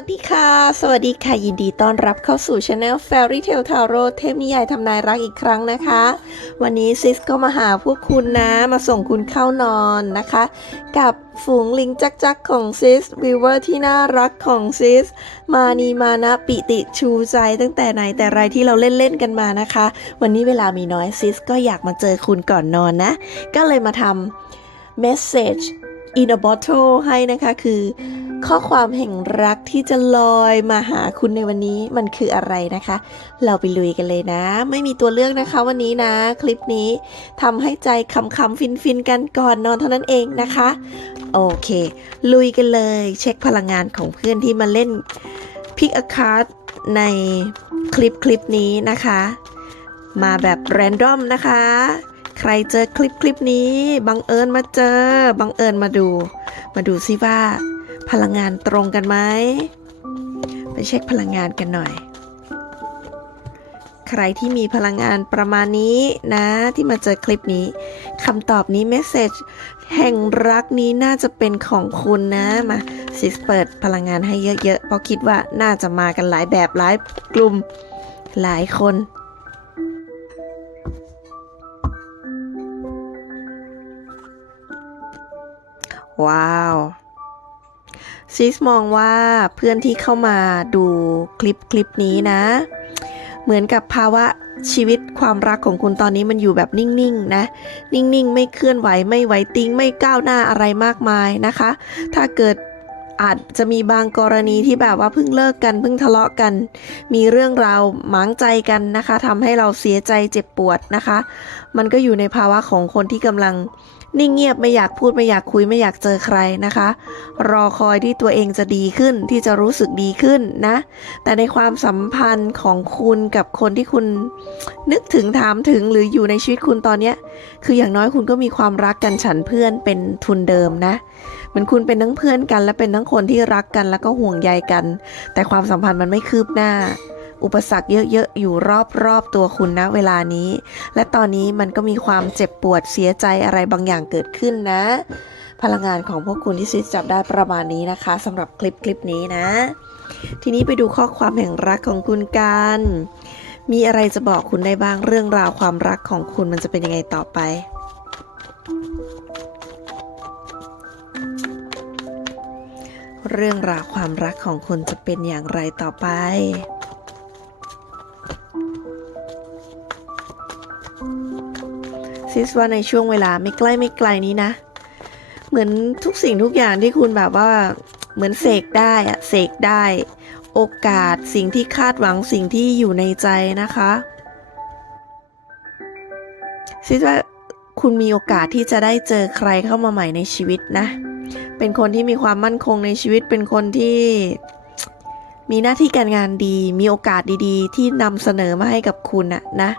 วัสดีค่ะ สวัสดีค่ะ ยินดีต้อนรับเข้าสู่ช anel Fairy Tale Tarot เทพนิยายทำนายรักอีกครั้งนะคะ วันนี้ซิสก็มาหาพวกคุณนะ มาส่งคุณเข้านอนนะคะ กับฝูงลิงจักจักของซิสวิวเวอร์ที่น่ารักของซิส มานีมานะปิติชูใจตั้งแต่ไหนแต่ไรที่เราเล่นๆกันมานะคะ วันนี้เวลามีน้อยซิสก็อยากมาเจอคุณก่อนนอนนะ ก็เลยมาทำ message in a bottle ให้นะคะคือ ข้อความแห่งรักที่จะลอยมาหาคุณในวันนี้มันคืออะไรนะคะ เราไปลุยกันเลยนะ ไม่มีตัวเลือกนะคะวันนี้นะ คลิปนี้ทำให้ใจคำคำฟินฟินกันก่อนนอนเท่านั้นเองนะคะ โอเค ลุยกันเลย เช็คพลังงานของเพื่อนที่มาเล่น Pick a card ในคลิปคลิปนี้นะคะ มาแบบแรนดอมนะคะ ใครเจอคลิปคลิปนี้บังเอิญมาเจอบังเอิญมาดู มาดูซิว่า พลังงานตรงกันไหมไปเช็คพลังงานกันหน่อย ใครที่มีพลังงานประมาณนี้นะที่มาเจอคลิปนี้คำตอบนี้เมสเซจแห่งรักนี้น่าจะเป็นของคุณนะมาซิสเปิดพลังงานให้เยอะๆเพราะคิดว่าน่าจะมากันหลายแบบหลายกลุ่มหลายคนว้าว ซิสมองว่าเพื่อนที่เข้ามาดูคลิปคลิปนี้นะ เหมือนกับภาวะชีวิตความรักของคุณตอนนี้มันอยู่แบบนิ่งๆนะ นิ่งๆ ไม่เคลื่อนไหวไม่ไหวติ้งไม่ก้าวหน้าอะไรมากมายนะคะ ถ้าเกิดอาจจะมีบางกรณีที่แบบว่าเพิ่งเลิกกันเพิ่งทะเลาะกัน มีเรื่องราวหมางใจกันนะคะทำให้เราเสียใจเจ็บปวดนะคะ มันก็อยู่ในภาวะของคนที่กำลัง นิ่งเงียบไม่อยากพูดไม่อยากคุยไม่อยากเจอใครนะคะ รอคอยที่ตัวเองจะดีขึ้นที่จะรู้สึกดีขึ้นนะ แต่ในความสัมพันธ์ของคุณกับคนที่คุณนึกถึงถามถึงหรืออยู่ในชีวิตคุณตอนนี้คืออย่างน้อยคุณก็มีความรักกันฉันเพื่อนเป็นทุนเดิมนะเหมือนคุณเป็นทั้งเพื่อนกัน และเป็นทั้งคนที่รักกันแล้วก็ห่วงใยกัน แต่ความสัมพันธ์มันไม่คืบหน้า อุปสรรคเยอะๆ อยู่รอบๆตัวคุณนะเวลานี้ และตอนนี้มันก็มีความเจ็บปวดเสียใจอะไรบางอย่างเกิดขึ้นนะ พลังงานของพวกคุณที่ซิสจับได้ประมาณนี้นะคะสำหรับคลิปคลิปนี้นะ ทีนี้ไปดูข้อความแห่งรักของคุณกัน มีอะไรจะบอกคุณได้บ้างเรื่องราวความรักของคุณมันจะเป็นยังไงต่อไปเรื่องราวความรักของคุณจะเป็นอย่างไรต่อไป ซิสว่าในช่วงเวลาไม่ใกล้ไม่ไกลนี้นะ เหมือนทุกสิ่งทุกอย่างที่คุณแบบว่าเหมือนเสกได้อะเสกได้ โอกาสสิ่งที่คาดหวังสิ่งที่อยู่ในใจนะคะซิสว่าคุณมีโอกาสที่จะได้เจอใครเข้ามาใหม่ในชีวิตนะ เป็นคนที่มีความมั่นคงในชีวิต เป็นคนที่มีหน้าที่การงานดี มีโอกาสดีๆ ที่นำเสนอมาให้กับคุณอะนะ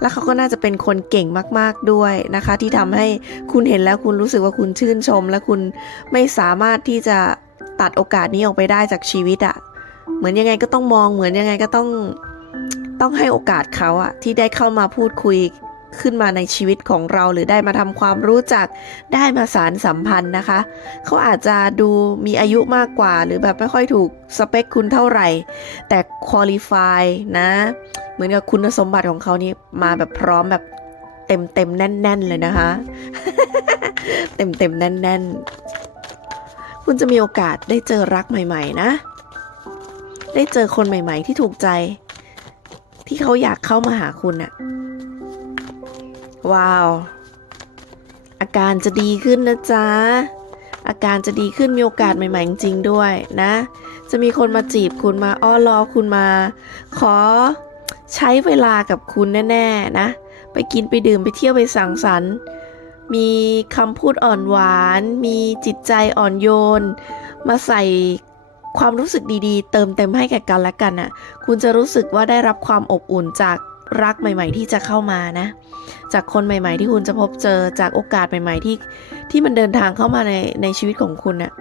และเขาก็น่าจะเป็นคนเก่งมากๆด้วยนะคะ ที่ทำให้คุณเห็นแล้วคุณรู้สึกว่าคุณชื่นชม และคุณไม่สามารถที่จะตัดโอกาสนี้ออกไปได้จากชีวิตอะเหมือนยังไงก็ต้องมองเหมือนยังไงก็ต้องต้องให้โอกาสเขาอะที่ได้เข้ามาพูดคุย ขึ้นมาในชีวิตของเราหรือได้มาทำความรู้จักได้มาสารสัมพันธ์นะคะ เขาอาจจะดูมีอายุมากกว่า หรือแบบไม่ค่อยถูกสเปคคุณเท่าไหร่ แต่คุริฟายนะ เหมือนกับคุณสมบัติของเขานี่มาแบบพร้อมแบบเต็มเต็มแน่น ๆ เลยนะคะ เต็มเต็มแน่น ๆ คุณจะมีโอกาสได้เจอรักใหม่ ๆ นะ ได้เจอคนใหม่ ๆ ที่ถูกใจ ที่เขาอยากเข้ามาหาคุณอะ ว้าว อาการจะดีขึ้นนะจ๊ะ อาการจะดีขึ้นมีโอกาสใหม่ๆจริงด้วยนะ จะมีคนมาจีบคุณมาอ้อรอคุณมา ขอใช้เวลากับคุณแน่ๆนะ ไปกินไปดื่มไปเที่ยวไปสังสรรค์มีคำพูดอ่อนหวาน มีจิตใจอ่อนโยน มาใส่ความรู้สึกดีๆ เติมเต็มให้แก่กันและกันอะ คุณจะรู้สึกว่าได้รับความอบอุ่นจาก รักใหม่ ๆ ที่จะเข้ามานะ จากคนใหม่ ๆ ที่คุณจะพบเจอจากโอกาสใหม่ ๆ ที่ที่มันเดินทางเข้ามาในในชีวิตของคุณน่ะ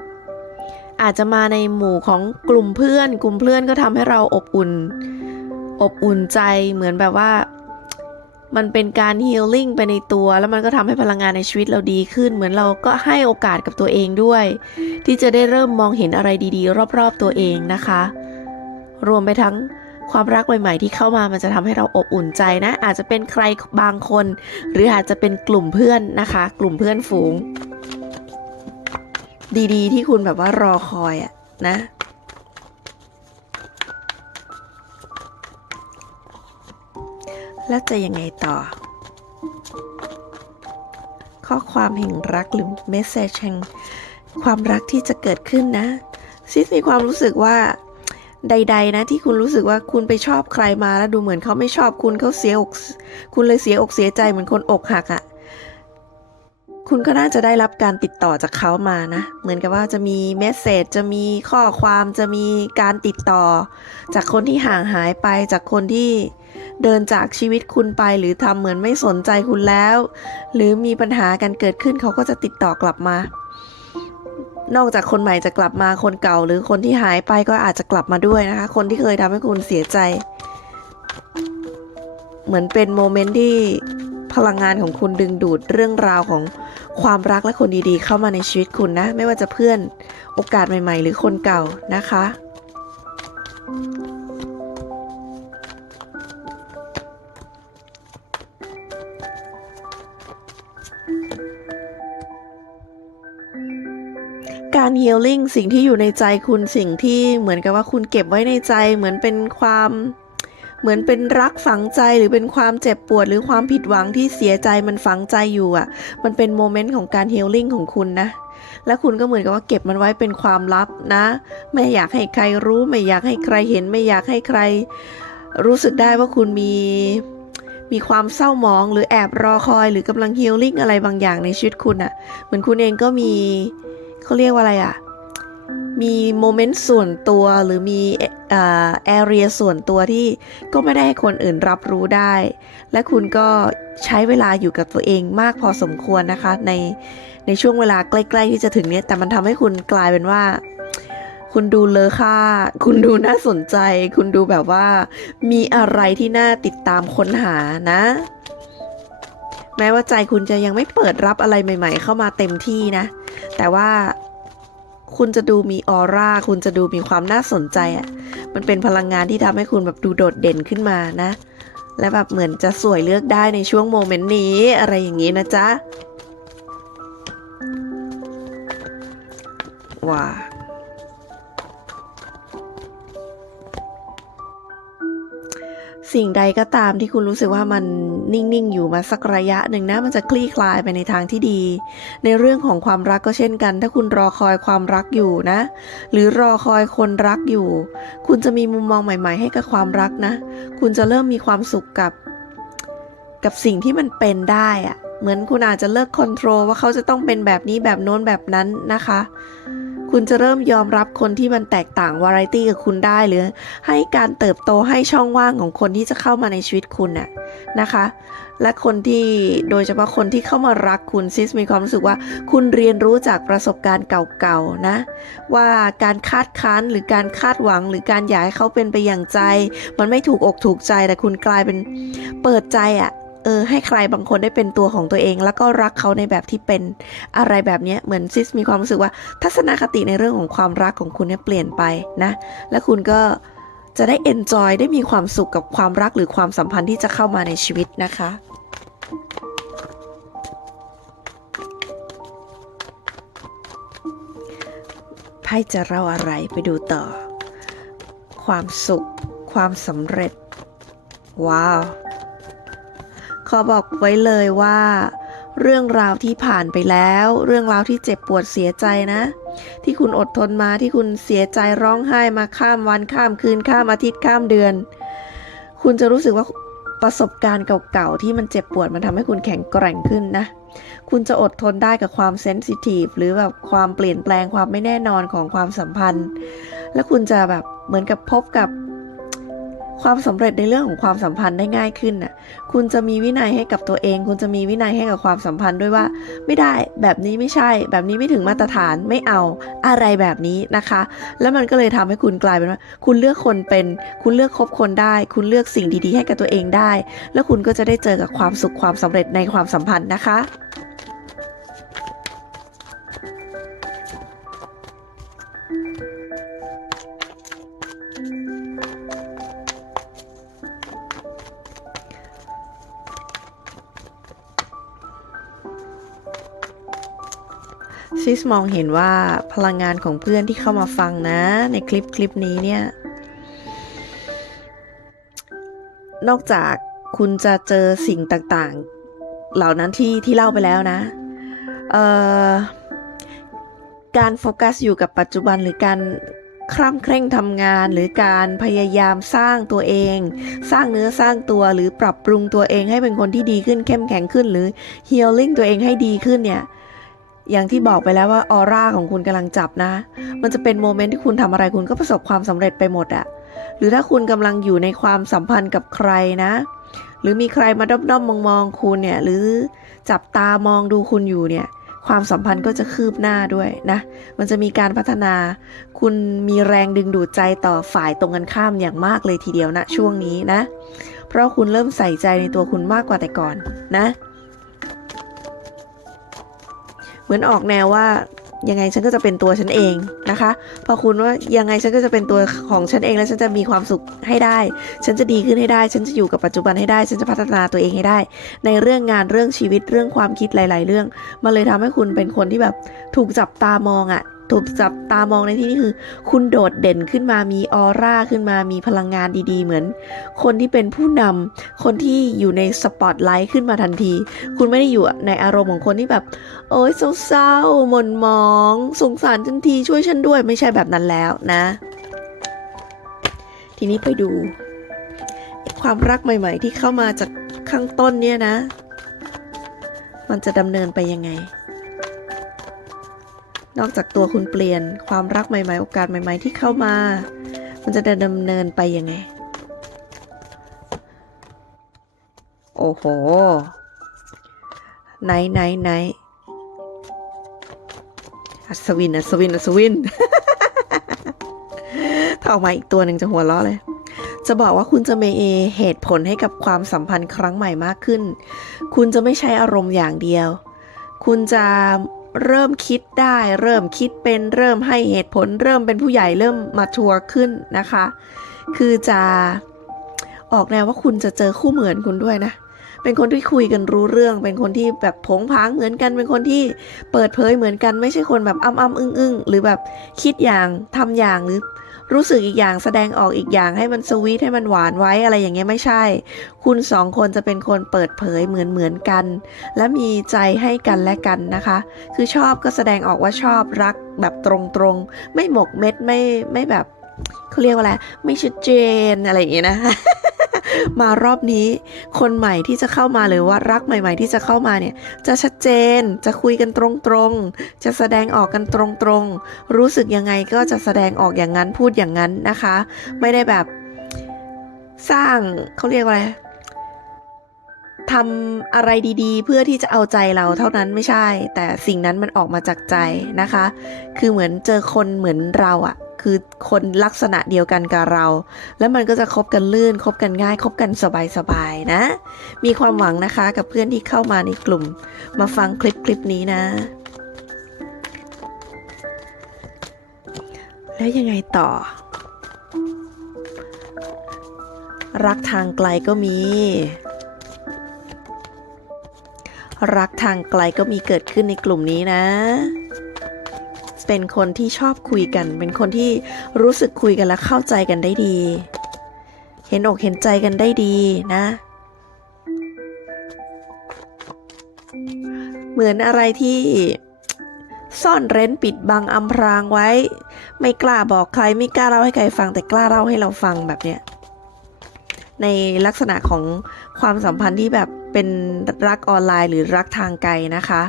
อาจจะมาในหมู่ของกลุ่มเพื่อน กลุ่มเพื่อนก็ทำให้เราอบอุ่น อบอุ่นใจเหมือนแบบว่า มันเป็นการฮีลลิ่งไปในตัว แล้วมันก็ทำให้พลังงานในชีวิตเราดีขึ้น เหมือนเราก็ให้โอกาสกับตัวเองด้วย ที่จะได้เริ่มมองเห็นอะไรดีๆ รอบๆตัวเองนะคะ รวมไปทั้ง ความรักใหม่ๆ ที่เข้ามามันจะทำให้เราอบอุ่นใจนะ อาจจะเป็นใครบางคน หรืออาจจะเป็นกลุ่มเพื่อนนะคะ กลุ่มเพื่อนฝูง ดีๆ ที่คุณแบบว่ารอคอยอะนะแล้วจะยังไงต่อ ข้อความแห่งรักหรือเมสเซจแห่งความรักที่จะเกิดขึ้นนะ ซิสมีความรู้สึกว่า ใด ๆ นะที่คุณรู้สึกว่าคุณไปชอบใครมาแล้วดูเหมือนเขาไม่ชอบคุณเขาเสียอก คุณเลยเสียอกเสียใจเหมือนคนอกหักอะ่ะคุณก็น่าจะได้รับการติดต่อจากเขามานะ เหมือนกับว่าจะมีเมสเซจจะมีข้อความจะมีการติดต่อ จากคนที่ห่างหายไปจากคนที่เดินจากชีวิตคุณไป หรือทำเหมือนไม่สนใจคุณแล้ว หรือมีปัญหากันเกิดขึ้นเขาก็จะติดต่อกลับมา นอกจากคนใหม่จะกลับมาคนเก่า หรือคนที่หายไปก็อาจจะกลับมาด้วยนะคะ คนที่เคยทำให้คุณเสียใจ เหมือนเป็นโมเมนต์ที่พลังงานของคุณดึงดูดเรื่องราวของความรักและคนดีๆ เข้ามาในชีวิตคุณนะ ไม่ว่าจะเพื่อนโอกาสใหม่ ๆ หรือคนเก่านะคะ การฮีลิ่งสิ่งที่อยู่ในใจคุณสิ่งที่เหมือนกับว่าคุณเก็บไว้ในใจ เหมือนเป็นความเหมือนเป็นรักฝังใจหรือเป็นความเจ็บปวด หรือความผิดหวังที่เสียใจมันฝังใจอยู่อะ มันเป็นโมเมนต์ของการฮีลิ่งของคุณนะ และคุณก็เหมือนกับว่าเก็บมันไว้เป็นความลับนะ ไม่อยากให้ใครรู้ไม่อยากให้ใครเห็น ไม่อยากให้ใคร รู้สึกได้ว่าคุณมีมีความเศร้าหมองหรือแอบรอคอย หรือกำลังฮีลิ่งอะไรบางอย่างในชีวิตคุณอะ เหมือนคุณเองก็มี เขาเรียกว่าอะไรอะมีโมเมนต์ส่วนตัวหรือมีเอ่อแอเรียส่วนตัวที่ก็ไม่ได้ให้คนอื่นรับรู้ได้ และคุณก็ใช้เวลาอยู่กับตัวเองมากพอสมควรนะคะ ในในช่วงเวลาใกล้ ๆ ที่จะถึงเนี้ยแต่มันทำให้คุณกลายเป็นว่า คุณดูเลอค่า คุณดูน่าสนใจ คุณดูแบบว่า มีอะไรที่น่าติดตามค้นหานะ แม้ว่าใจคุณจะยังไม่เปิดรับอะไรใหม่ ๆ เข้ามาเต็มที่นะ แต่ว่าคุณจะดูมีออร่า คุณจะดูมีความน่าสนใจอะ่ะ มันเป็นพลังงานที่ทำให้คุณแบบดูโดดเด่นขึ้นมานะ และแบบเหมือนจะสวยเลือกได้ในช่วงโมเมนต์นี้อะไรอย่างนี้นะจ๊ะ ว้าสิ่งใดก็ตามที่คุณรู้สึกว่ามัน นิ่งๆ อยู่มาสักระยะหนึ่งนะมันจะคลี่คลายไปในทางที่ดี ในเรื่องของความรักก็เช่นกัน ถ้าคุณรอคอยความรักอยู่นะ หรือรอคอยคนรักอยู่ คุณจะมีมุมมองใหม่ ๆ ให้กับความรักนะ คุณจะเริ่มมีความสุขกับ กับสิ่งที่มันเป็นได้อะเหมือนคุณอาจจะเลิกคอนโทรลว่าเขาจะต้องเป็นแบบนี้แบบโน้นแบบนั้นนะคะ คุณจะเริ่มยอมรับคนที่มันแตกต่างวาไรตี้กับคุณได้หรือ ให้การเติบโตให้ช่องว่างของคนที่จะเข้ามาในชีวิตคุณน่ะนะคะ และคนที่โดยเฉพาะคนที่เข้ามารักคุณซิสมีความรู้สึกว่า คุณเรียนรู้จากประสบการณ์เก่าๆนะ ว่าการคาดคั้นหรือการคาดหวังหรือการอยากให้เขาเป็นไปอย่างใจ มันไม่ถูกอกถูกใจแต่คุณกลายเป็นเปิดใจอะ่ะ เออให้ใครบางคนได้เป็นตัวของตัวเอง แล้วก็รักเขาในแบบที่เป็นอะไรแบบนี้เหมือนซิสมีความรู้สึกว่า ทัศนคติในเรื่องของความรักของคุณเนี่ยเปลี่ยนไปนะ และคุณก็จะได้ enjoy ได้มีความสุขกับความรักหรือความสัมพันธ์ที่จะเข้ามาในชีวิตนะคะไพ่จะเล่าอะไรไปดูต่อ ความสุข ความสำเร็จ ว้าว ขอบอกไว้เลยว่า เรื่องราวที่ผ่านไปแล้ว เรื่องราวที่เจ็บปวดเสียใจนะ ที่คุณอดทนมาที่คุณเสียใจร้องไห้มาข้ามวันข้ามคืนข้ามอาทิตย์ข้ามเดือน คุณจะรู้สึกว่าประสบการณ์เก่าๆที่มันเจ็บปวดมันทำให้คุณแข็งแกร่งขึ้นนะ คุณจะอดทนได้กับความเซนซิทีฟหรือแบบความเปลี่ยนแปลงความไม่แน่นอนของความสัมพันธ์ และคุณจะแบบเหมือนกับพบกับ ความสำเร็จในเรื่องของความสัมพันธ์ได้ง่ายขึ้นน่ะ คุณจะมีวินัยให้กับตัวเอง คุณจะมีวินัยให้กับความสัมพันธ์ด้วยว่า ไม่ได้แบบนี้ไม่ใช่ แบบนี้ไม่ถึงมาตรฐานไม่เอาอะไรแบบนี้นะคะ แล้วมันก็เลยทำให้คุณกลายเป็นว่า คุณเลือกคนเป็น คุณเลือกคบคนได้ คุณเลือกสิ่งดีๆ ให้กับตัวเองได้ แล้วคุณก็จะได้เจอกับความสุขความสำเร็จในความสัมพันธ์นะคะ ซิสมองเห็นว่าพลังงานของเพื่อนที่เข้ามาฟังนะ ในคลิปคลิปนี้เนี่ย นอกจากคุณจะเจอสิ่งต่างๆ เหล่านั้นที่ที่เล่าไปแล้วนะ เอ่อ การโฟกัสอยู่กับปัจจุบันหรือการคร่ำเคร่งทำงานหรือการพยายามสร้างตัวเอง สร้างเนื้อสร้างตัวหรือปรับปรุงตัวเองให้เป็นคนที่ดีขึ้นเข้มแข็งขึ้นหรือ healing ตัวเองให้ดีขึ้นเนี่ย อย่างที่บอกไปแล้วว่าออร่าของคุณกำลังจับนะ มันจะเป็นโมเมนต์ที่คุณทำอะไรคุณก็ประสบความสำเร็จไปหมดอะหรือถ้าคุณกำลังอยู่ในความสัมพันธ์กับใครนะ หรือมีใครมาด้อมๆมองๆคุณเนี่ย หรือจับตามองดูคุณอยู่เนี่ย ความสัมพันธ์ก็จะคืบหน้าด้วยนะ มันจะมีการพัฒนา คุณมีแรงดึงดูดใจต่อฝ่ายตรงกันข้ามอย่างมากเลยทีเดียวนะช่วงนี้นะ เพราะคุณเริ่มใส่ใจในตัวคุณมากกว่าแต่ก่อนนะ เหมือนออกแนวว่ายังไงฉันก็จะเป็นตัวฉันเองนะคะ พอคุณว่ายังไงฉันก็จะเป็นตัวของฉันเอง แล้วฉันจะมีความสุขให้ได้ ฉันจะดีขึ้นให้ได้ ฉันจะอยู่กับปัจจุบันให้ได้ ฉันจะพัฒนาตัวเองให้ได้ ในเรื่องงานเรื่องชีวิตเรื่องความคิดหลาย ๆ เรื่อง มันเลยทำให้คุณเป็นคนที่แบบถูกจับตามองอะ่ะ ถูกจับตามองในที่นี้คือ คุณโดดเด่นขึ้นมามีออร่าขึ้นมามีพลังงานดีๆ เหมือน คนที่เป็นผู้นำคนที่อยู่ในสปอตไลท์ขึ้นมาทันที คุณไม่ได้อยู่ในอารมณ์ของคนที่แบบ โอ้ยเศร้าๆหม่นหมอง สงสารฉันทีช่วยฉันด้วยไม่ใช่แบบนั้นแล้วนะ ทีนี้ไปดู ความรักใหม่ ๆ ที่เข้ามาจากข้างต้นเนี่ยนะ มันจะดำเนินไปยังไง นอกจากตัวคุณเปลี่ยนความรักใหม่ ๆ โอกาสใหม่ ๆ ที่เข้ามา มันจะดำเนินไปยังไง โอ้โห ไหนไหนไหนอัศวินอัศวินอัศวิน ถ้าออกมาอีกตัวหนึ่งจะหัวเราะเลย จะบอกว่าคุณจะมีเหตุผลให้กับความสัมพันธ์ครั้งใหม่มากขึ้น คุณจะไม่ใช้อารมณ์อย่างเดียว คุณจะ เริ่มคิดได้ เริ่มคิดเป็นเริ่มให้เหตุผล เริ่มเป็นผู้ใหญ่เริ่มมาทัวร์ขึ้นนะคะ คือจะออกแนวว่าคุณจะเจอคู่เหมือนคุณด้วยนะ เป็นคนที่คุยกันรู้เรื่อง เป็นคนที่แบบผงผางเหมือนกัน เป็นคนที่เปิดเผยเหมือนกัน ไม่ใช่คนแบบอ้ำอ้ำอึ้งอึ้งหรือแบบคิดอย่างทำอย่างหรือ รู้สึกอีกอย่างแสดงออกอีกอย่างให้มันสวีทให้มันหวานไว้อะไรอย่างเงี้ยไม่ใช่ คุณสองคนจะเป็นคนเปิดเผยเหมือนเหมือนกัน และมีใจให้กันและกันนะคะ คือชอบก็แสดงออกว่าชอบรักแบบตรงๆ ไม่หมกเม็ดไม่ไม่แบบเขาเรียกว่าอะไรไม่ชัดเจนอะไรอย่างเงี้ยนะ มารอบนี้คนใหม่ที่จะเข้ามาหรือว่ารักใหม่ ๆ ที่จะเข้ามาเนี่ย จะชัดเจนจะคุยกันตรงๆ จะแสดงออกกันตรงๆ รู้สึกยังไงก็จะแสดงออกอย่างนั้นพูดอย่างนั้นนะคะ ไม่ได้แบบสร้างเขาเรียกว่าอะไรทำอะไรดีๆ เพื่อที่จะเอาใจเราเท่านั้นไม่ใช่ แต่สิ่งนั้นมันออกมาจากใจนะคะ คือเหมือนเจอคนเหมือนเราอะ คือคนลักษณะเดียวกันกับเรา แล้วมันก็จะคบกันลื่นคบกันง่ายคบกันสบายๆนะ มีความหวังนะคะกับเพื่อนที่เข้ามาในกลุ่ม มาฟังคลิปคลิปนี้นะ แล้วยังไงต่อ รักทางไกลก็มีรักทางไกลก็มีเกิดขึ้นในกลุ่มนี้นะ เป็นคนที่ชอบคุยกัน เป็นคนที่รู้สึกคุยกันและเข้าใจกันได้ดี เห็นอกเห็นใจกันได้ดีนะ เหมือนอะไรที่ซ่อนเร้นปิดบังอำพรางไว้ ไม่กล้าบอกใครไม่กล้าเล่าให้ใครฟังแต่กล้าเล่าให้เราฟังแบบเนี้ยในลักษณะของความสัมพันธ์ที่แบบเป็นรักออนไลน์หรือรักทางไกลนะคะ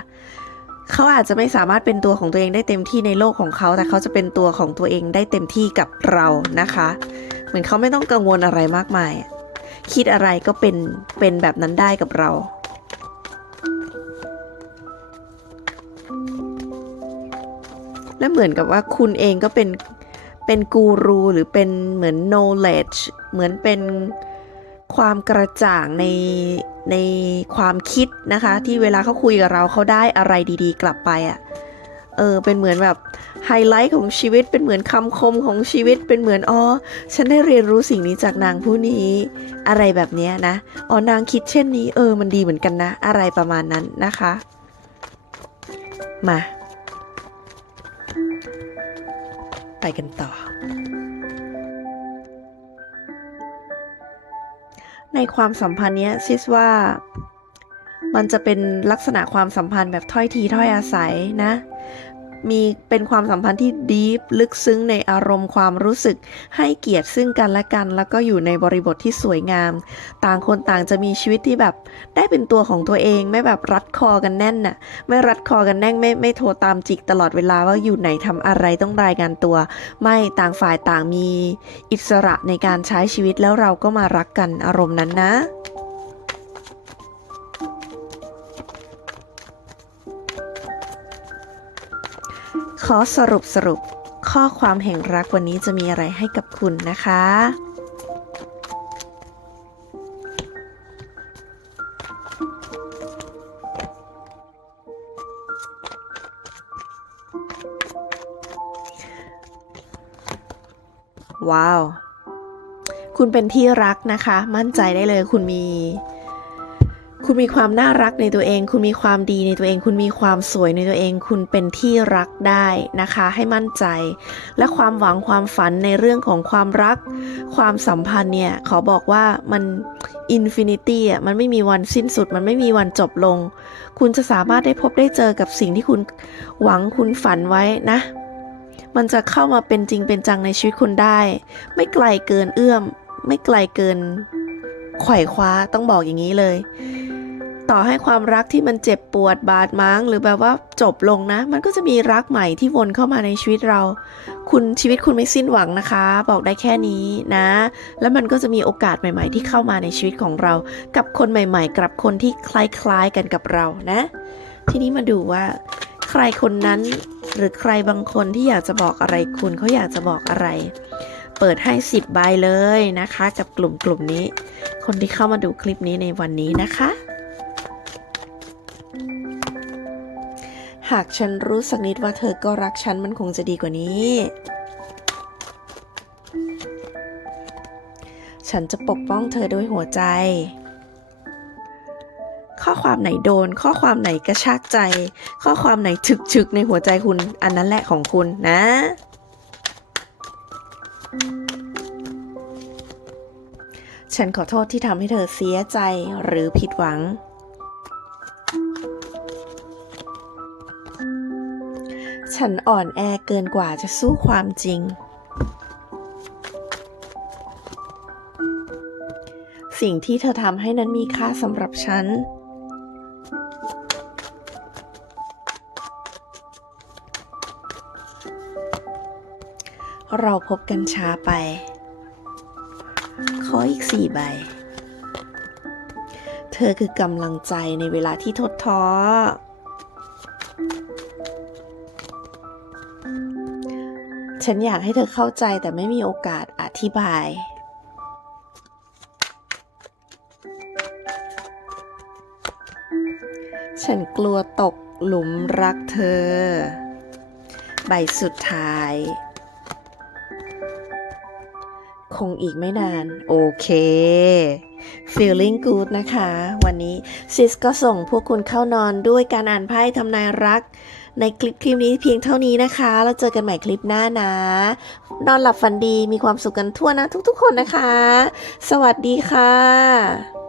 เขาอาจจะไม่สามารถเป็นตัวของตัวเองได้เต็มที่ในโลกของเขา แต่เขาจะเป็นตัวของตัวเองได้เต็มที่กับเรานะคะ เหมือนเขาไม่ต้องกังวลอะไรมากมาย คิดอะไรก็เป็นเป็นแบบนั้นได้กับเราและเหมือนกับว่าคุณเองก็เป็นเป็นกูรูหรือเป็นเหมือน knowledge เหมือนเป็นความกระจ่างใน ในความคิดนะคะ ที่เวลาเขาคุยกับเราเขาได้อะไรดีๆ กลับไปอะ่ะเออเป็นเหมือนแบบไฮไลท์ของชีวิตเป็นเหมือนคำคมของชีวิตเป็นเหมือนอ๋อฉันได้เรียนรู้สิ่งนี้จากนางผู้นี้ อะไรแบบเนี้ยนะอ๋อนางคิดเช่นนี้ เออ มันดีเหมือนกันนะ อะไรประมาณนั้นนะคะ มา ไปกันต่อ ในความสัมพันธ์นี้ซิสว่า มันจะเป็นลักษณะความสัมพันธ์แบบถ้อยทีถ้อยอาศัยนะ มีเป็นความสัมพันธ์ที่ดีฟลึกซึ้งในอารมณ์ความรู้สึก ให้เกียรติซึ่งกันและกัน แล้วก็อยู่ในบริบทที่สวยงาม ต่างคนต่างจะมีชีวิตที่แบบได้เป็นตัวของตัวเองไม่แบบรัดคอกันแน่นน่ะไม่รัดคอกันแน่นไม่ไม่โทรตามจิกตลอดเวลาว่าอยู่ไหนทำอะไรต้องรายงานตัว ไม่ต่างฝ่ายต่างมี อิสระในการใช้ชีวิตแล้วเราก็มารักกันอารมณ์นั้นนะ ขอสรุปสรุปข้อความแห่งรักวันนี้จะมีอะไรให้กับคุณนะคะ ว้าว คุณเป็นที่รักนะคะ มั่นใจได้เลยคุณมี คุณมีความน่ารักในตัวเอง คุณมีความดีในตัวเอง คุณมีความสวยในตัวเอง คุณเป็นที่รักได้นะคะ ให้มั่นใจ และความหวังความฝันในเรื่องของความรัก ความสัมพันธ์เนี่ย ขอบอกว่ามันอินฟินิตี้อะ มันไม่มีวันสิ้นสุด มันไม่มีวันจบลง คุณจะสามารถได้พบได้เจอกับสิ่งที่คุณหวังคุณฝันไว้นะ มันจะเข้ามาเป็นจริงเป็นจังในชีวิตคุณได้ ไม่ไกลเกินเอื้อม ไม่ไกลเกิน ไขว่คว้าต้องบอกอย่างนี้เลย ต่อให้ความรักที่มันเจ็บปวดบาดหมางหรือแบบว่าจบลงนะ มันก็จะมีรักใหม่ที่วนเข้ามาในชีวิตเรา คุณชีวิตคุณไม่สิ้นหวังนะคะ บอกได้แค่นี้นะ แล้วมันก็จะมีโอกาสใหม่ ๆ ที่เข้ามาในชีวิตของเรา กับคนใหม่ ๆ กับคนที่คล้ายๆกันกับเรานะ ทีนี้มาดูว่า ใครคนนั้นหรือใครบางคนที่อยากจะบอกอะไรคุณเขาอยากจะบอกอะไร เปิดให้ 10 ใบเลยนะคะ กับกลุ่มกลุ่มนี้ คนที่เข้ามาดูคลิปนี้ในวันนี้นะคะ หากฉันรู้สักนิดว่าเธอก็รักฉันมันคงจะดีกว่านี้ ฉันจะปกป้องเธอด้วยหัวใจ ข้อความไหนโดน ข้อความไหนกระชากใจ ข้อความไหนถึกๆในหัวใจคุณ อันนั้นแหละของคุณนะ ฉันขอโทษที่ทำให้เธอเสียใจหรือผิดหวัง ฉันอ่อนแอเกินกว่าจะสู้ความจริง สิ่งที่เธอทำให้นั้นมีค่าสำหรับฉันเราพบกันช้าไป ขออีกสี่ใบ เธอคือกำลังใจในเวลาที่ทดท้อ ฉันอยากให้เธอเข้าใจแต่ไม่มีโอกาสอธิบาย ฉันกลัวตกหลุมรักเธอ ใบสุดท้าย คงอีกไม่นาน โอเค feeling good นะคะ วันนี้ซิสก็ส่งพวกคุณเข้านอนด้วยการอ่านไพ่ทำนายรัก ในคลิปคลิปนี้เพียงเท่านี้นะคะ แล้วเจอกันใหม่คลิปหน้านะ นอนหลับฝันดีมีความสุขกันทั่วนะทุกๆคนนะคะ สวัสดีค่ะ